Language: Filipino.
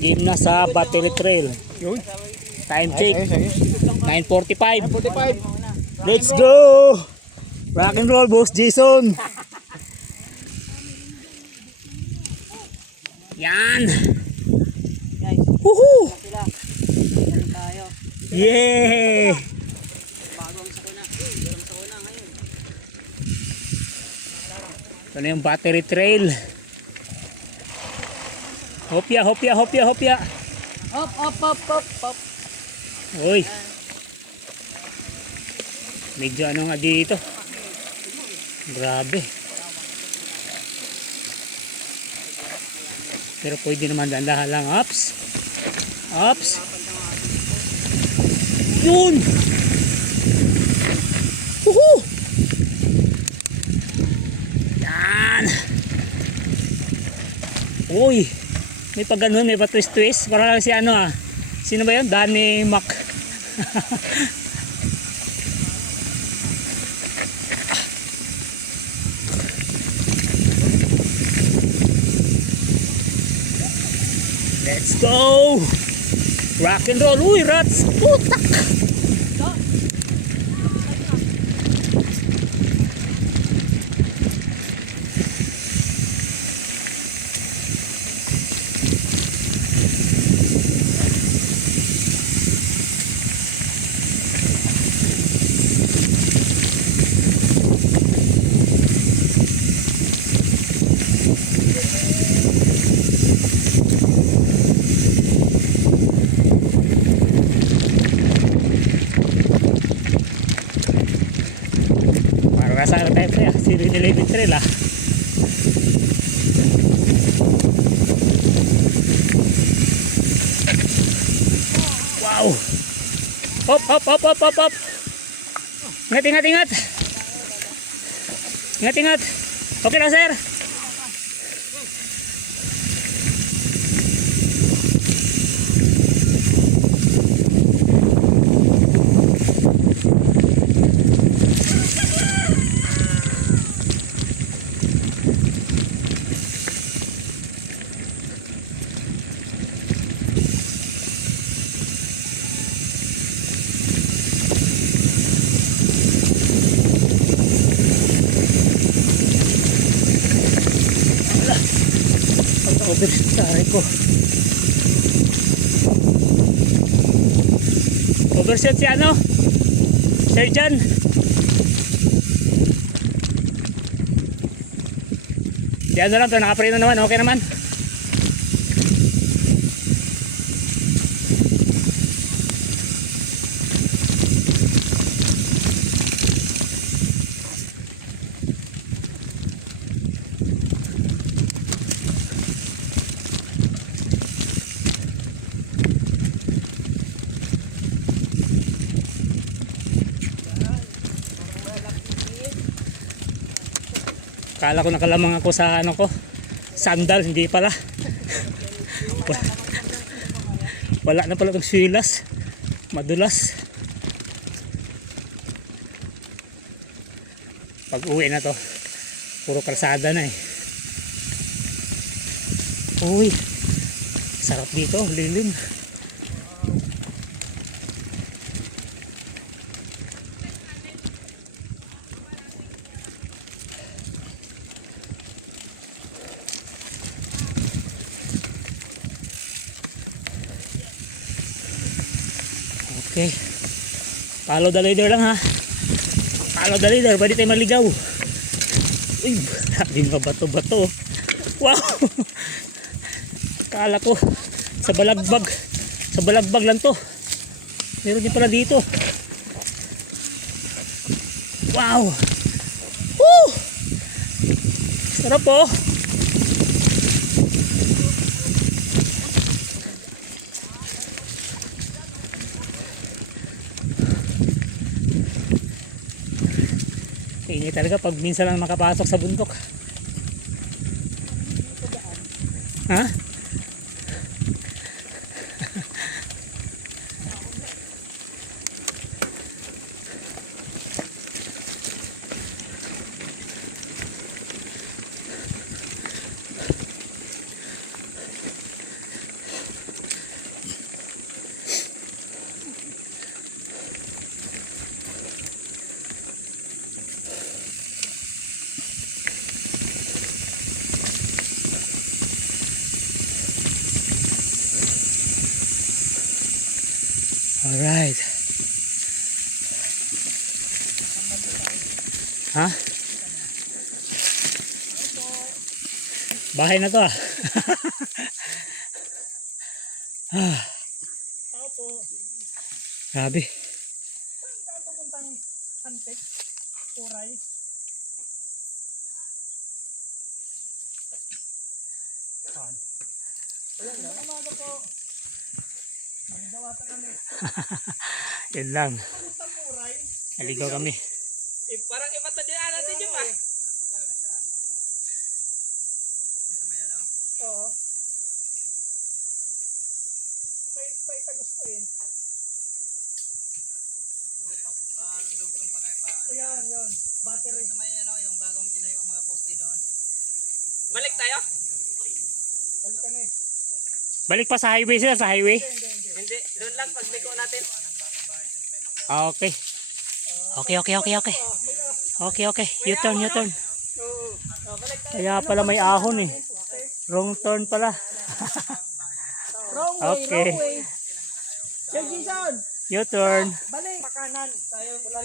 Game na sa battery trail. Yun. Time check. 9:45. 45. Let's go! Rock and roll, boss Jason. Yan. Guys, Woohoo! sila. Meron tayo. Yeah! Bagong sakuna. Bagong sakuna ngayon. Ito na yung battery trail. Hopya, hopya, hopya, hopya. Hop, hop, hop, hop, hop. Uy. Medyo ano nga dito. Grabe. Pero pwede naman dandahan lang. Ups. Ups. Yun. Woohoo. Yan. Uy. May pag ganun, may pa twist twist. Para lang si ano ah. Sino ba yun? Danny Mac. Let's go! Rock and roll! Uy, rats! Putak! Saan tayo pre? Sino yung trail ah? Wow! Hop, hop, hop, hop, hop, hop! Ingat, ingat, ingat! Ingat, ingat! Okay na sir! Overshoot sa aray ko. Overshoot si ano? Surgeon. Si ano lang to, nakapreno naman, okay naman. Kala ko nakalamang ako sa ano ko, sandal, hindi pala. Wala na pala itong swilas, madulas. Pag uwi na to, puro kalsada na eh. Uy, sarap dito, lilim. Okay. Follow the leader lang ha. Follow the leader, pwede tayo maligaw. Uy, hindi mga bato-bato. Wow! Kala ko sa balagbag. Sa balagbag lang to. Meron din pala dito. Wow! Woo! Sarap po. Ingat talaga pag minsan lang makapasok sa bundok. Ha? Alright. Ha? Bahay na to ah. Grabe. Yan lang. Naligaw kami. Parang iba to din natin dyan ba? Oo. Pwede tagustuin. Ayan, yun. Battery. Sa may ano, yung bagong tinayo ang mga poste doon. Balik tayo? Balik kami. Balik pa sa highway sila, sa highway. Hindi, doon lang pagliko natin. Ah, okay. Okay. Okay. U-turn. Oo. Balik tayo. Kaya pala may ahon eh. Wrong turn pala. Wrong way, Okay. wrong way. Jason, U-turn. balik. Pakanan. Tayo, wala